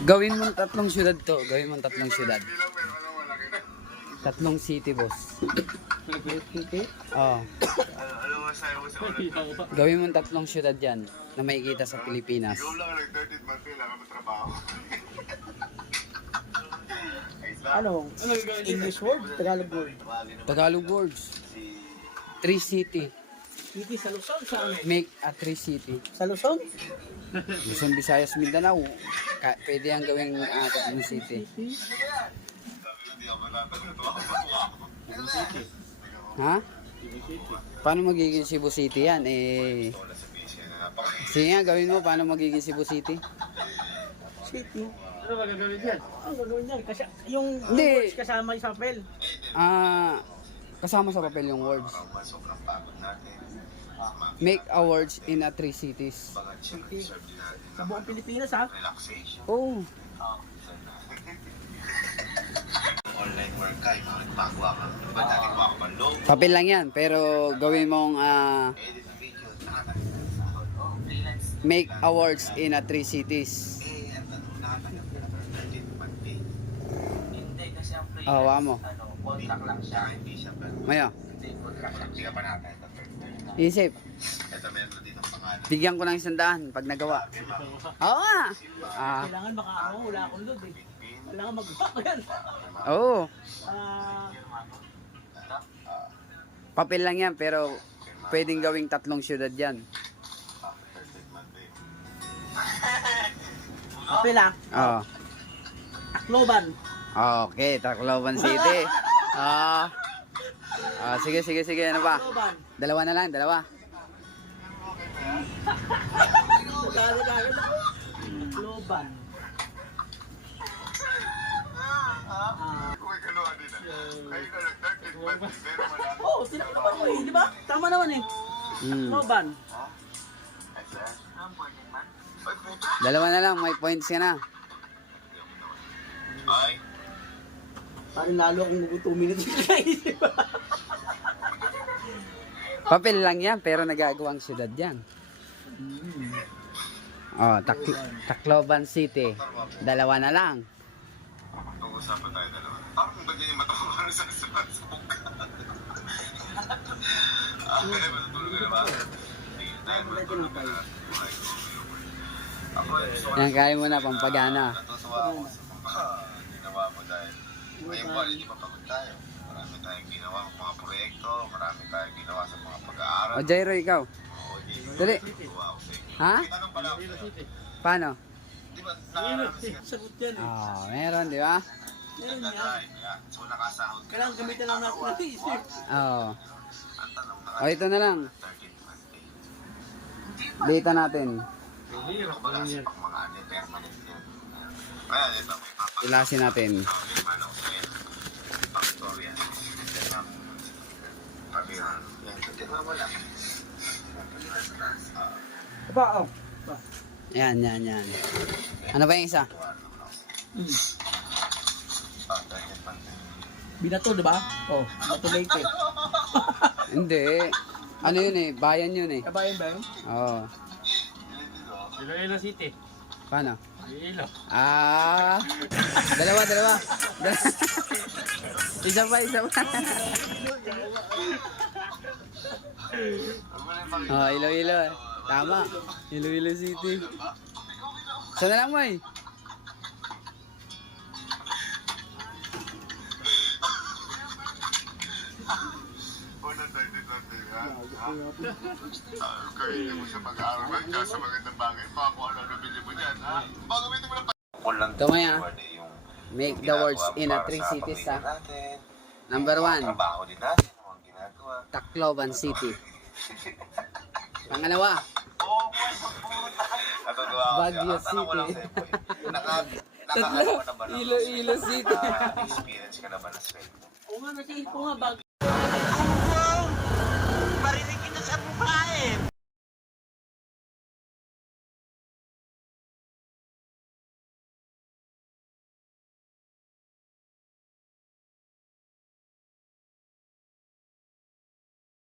Gawin mong tatlong syudad to. Gawin mong tatlong syudad. Tatlong city, boss. City? Oo. Gawin mong tatlong syudad yan na makikita sa Pilipinas. Ano? English word? Tagalog word? Tagalog words. 3 city. City sa Luzon? Saan? Make a 3 city. Sa Luzon? Luzon, Visayas, Mindanao. Pwede yan gawing tatlong city. Ha? Paano magiging Cebu City yan? Sige nga, gawin mo. Paano magiging Cebu City? City? Ano ba gagawin dyan? Ang gagawin niyan? Kasi yung Hindi. words kasama yung papel. Kasama sa papel yung words. Make a words in a 3 cities. City. Sa buong Pilipinas ha? Oh. Online work ka, magpagawa ka. Diba dati mo ako manlog? Papel lang yan, pero gawin mong Edit ng video. make a words in a 3 cities. Nakatanggap ka ng 13th monthly. Hindi kasi ang free Oh, wa mo. contract lang siya. Hindi siya pero Maya, Hindi, contract lang hindi siya. ka pa natin. isip. Ito meron dito ang pangalan. Bigyan ko ng 100 pag nagawa. Oo nga. Kailangan makaano, wala akong load eh. Kailangan magawa ko yan. Oo. Ah, Papel lang yan, pero pwedeng gawing tatlong syudad yan. papel ha? Oo. Tacloban. Okay, Tacloban City. Sige, sige, sige. Ano ba? Tacloban. Dalawa na lang, dalawa. Tacloban. Uy, kaluhan din ah. Kayo na nag-13th monthly, pero wala. Oo, sinabi naman mo eh, di ba? Tama naman eh. Tacloban. Ay, puto. Dalawa na lang, may points ka na. Ay, Parang lalo akong mag 2 minutes kakaisip. Papel lang yan, pero nagagawang syudad yan. Oh, Tacloban City. Dalawa na lang. pag-usapan tayo dalawa. Parang kung bagay yung mata ko parang sa buka. Kaya matutulog ka na ba? Sige, tayo matutulog ka na. Ako ay gusto ko Yan, kaya mo na, pampagana. natutuwa ako sa mga ginawa mo dahil ngayong buwan hindi mapagod tayo. Marami tayong ginawa sa mga proyekto, marami tayong ginawa sa mga pag-aaral. O, Jairo, ikaw. Oo, di Dali. natutuwa ako sa inyo. Ha? May tanong pala ako sa'yo. Paano? Di ba nakaranas ka? Sagot yan eh. Oh, meron, di ba? Meron yan. Nagdadrive, yan. So nakasahod ka. Kailangan gamitin lang natin natin isip. Oo. Ang tanong na O, ito na lang. 13th monthly. Data natin. Kumbaga sa pang mga ano, permanent yan. Ayan, ito. May papag- Ilasin natin. May manok sa yan. Pang-storya. Yan ang pag-iran. Yan, tignan mo lang. Pa, oh. Yan, yan, yan. Ano ba yung isa? 13th monthly. Binato, di ba? Oh, binato late eh. Hindi. Ano yun eh? Bayan yun eh. Kabayan ba yun? Oo. Iloilo City. Paano? Iloilo. Dalawa, dalawa. Isa pa, isa pa. Oh, Iloilo. Tama. Iloilo City. Saan na lang mo eh? Unang 13th monthly, ha? Kaya mo sa pag-aaral ba? Kaya sa magandang bagay, baka kung ano nabili mo dyan, ha? Baka gamitin mo lang pa. Kulang Ito maya. Make the words in a 3 cities ha. Number 1, Trabaho din natin, mga ginagawa. Tacloban City. Pangalawa, Natutuwa ako. Baguio Ang tanong ko lang City. sa'yo, boy. Nakakaano ka na ba ng Iloilo City. experience ka na ba ng sweldo? Oo nga, nasa ko nga bag.